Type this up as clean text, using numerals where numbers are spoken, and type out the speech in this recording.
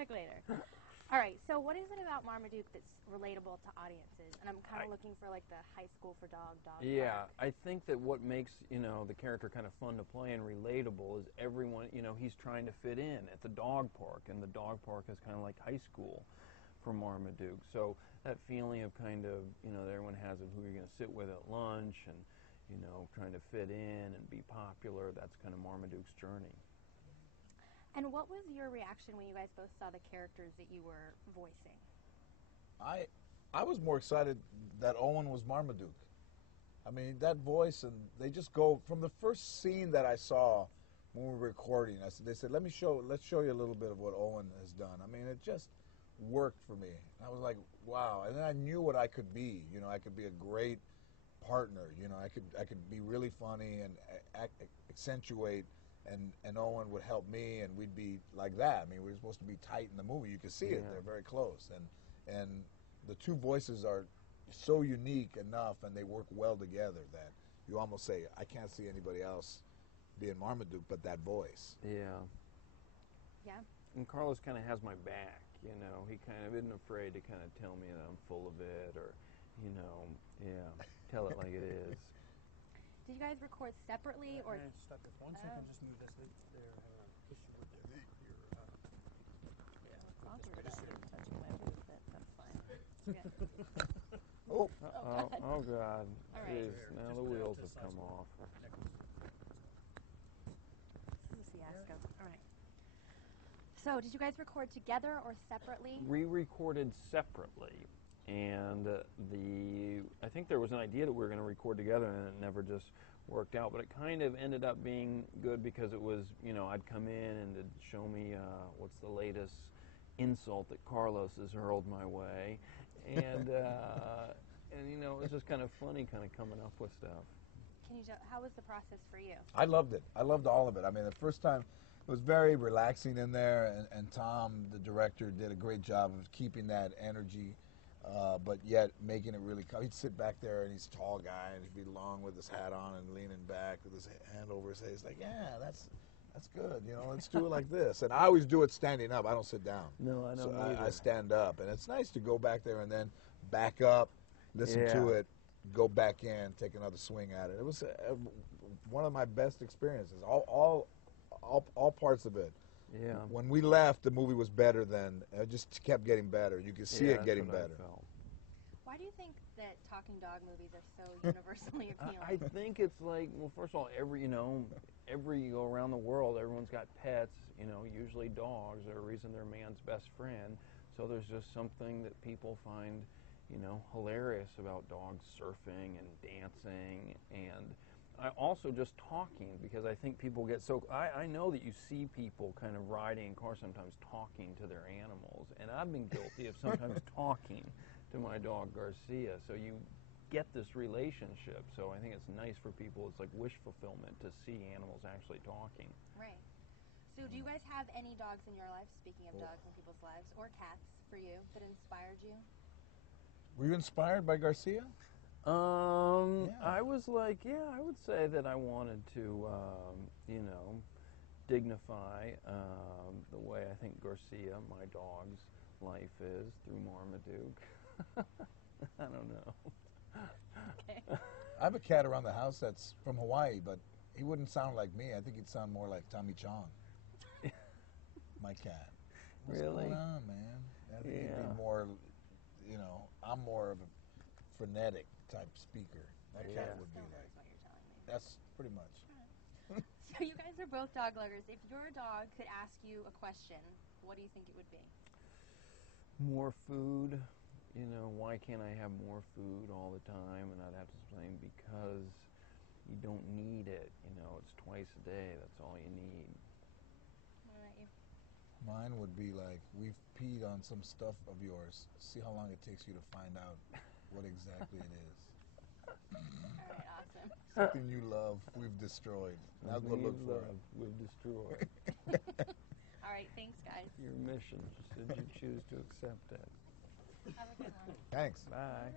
back later. All right, so what is it about Marmaduke that's relatable to audiences? And I'm kind of looking for like the high school for dog. Yeah, I think that what makes, the character kind of fun to play and relatable is everyone, he's trying to fit in at the dog park, and the dog park is kind of like high school for Marmaduke. So that feeling of kind of, that everyone has of who you're going to sit with at lunch and, trying to fit in and be popular, that's kind of Marmaduke's journey. And what was your reaction when you guys both saw the characters that you were voicing? I was more excited that Owen was Marmaduke. I mean, that voice, and they just go from the first scene that I saw when we were recording. They said, let's show you a little bit of what Owen has done. I mean, it just worked for me. I was like, wow. And then I knew what I could be. I could be a great partner. I could be really funny and accentuate. And Owen would help me, and we'd be like that. I mean, we were supposed to be tight in the movie. You could see it; they're very close, and the two voices are so unique enough, and they work well together that you almost say, I can't see anybody else being Marmaduke but that voice. Yeah. Yeah. And Carlos kind of has my back. He kind of isn't afraid to kind of tell me that I'm full of it, or, tell it like it is. Did you guys record separately, or? Stop it. 1 second, just move this. They're having an issue with your It's awkward that you're touching my booth, but that's fine. Oh. Oh, God. All right. Now the wheels have come off. This is a fiasco. All right. So, did you guys record together or separately? We recorded separately. And I think there was an idea that we were going to record together, and it never just worked out. But it kind of ended up being good because it was, I'd come in and it'd show me what's the latest insult that Carlos has hurled my way, and it was just kind of funny, kind of coming up with stuff. How was the process for you? I loved it. I loved all of it. I mean, the first time it was very relaxing in there, and Tom, the director, did a great job of keeping that energy. But yet making it really, he'd sit back there and he's a tall guy and he'd be long with his hat on and leaning back with his hand over his head. He's like, yeah, that's good, let's do it like this. And I always do it standing up. I don't sit down. No, I don't so either. I stand up. And it's nice to go back there and then back up, listen to it, go back in, take another swing at it. It was one of my best experiences, all parts of it. Yeah. When we left, the movie was better than, it just kept getting better. You could see it getting better. Why do you think that talking dog movies are so universally appealing? I think it's like, well, first of all, every you go around the world, everyone's got pets, usually dogs are the reason they're man's best friend. So there's just something that people find, hilarious about dogs surfing and dancing, and I also just talking, because I think people get so, I know that you see people kind of riding in cars sometimes talking to their animals, and I've been guilty of sometimes talking to my dog Garcia, so you get this relationship. So I think it's nice for people, it's like wish fulfillment to see animals actually talking. Right. So do you guys have any dogs in your life, speaking of dogs in people's lives, or cats for you, that inspired you? Were you inspired by Garcia? I was like, I would say that I wanted to, dignify the way I think Garcia, my dog's life is, through Marmaduke. I don't know. Okay. I have a cat around the house that's from Hawaii, but he wouldn't sound like me. I think he'd sound more like Tommy Chong. My cat. What's going on, man? I think he'd be more, I'm more of a frenetic type speaker. That cat would be like. That's what you're telling me. That's pretty much. Right. So you guys are both dog lovers. If your dog could ask you a question, what do you think it would be? More food. Why can't I have more food all the time? And I'd have to explain, because you don't need it. It's twice a day. That's all you need. What about you? Mine would be like, we've peed on some stuff of yours. See how long it takes you to find out what exactly it is. All right, awesome. Something you love, we've destroyed. Now go look for it. We've destroyed. All right, thanks, guys. Your mission, should you choose to accept it. Have a good one. Thanks. Bye.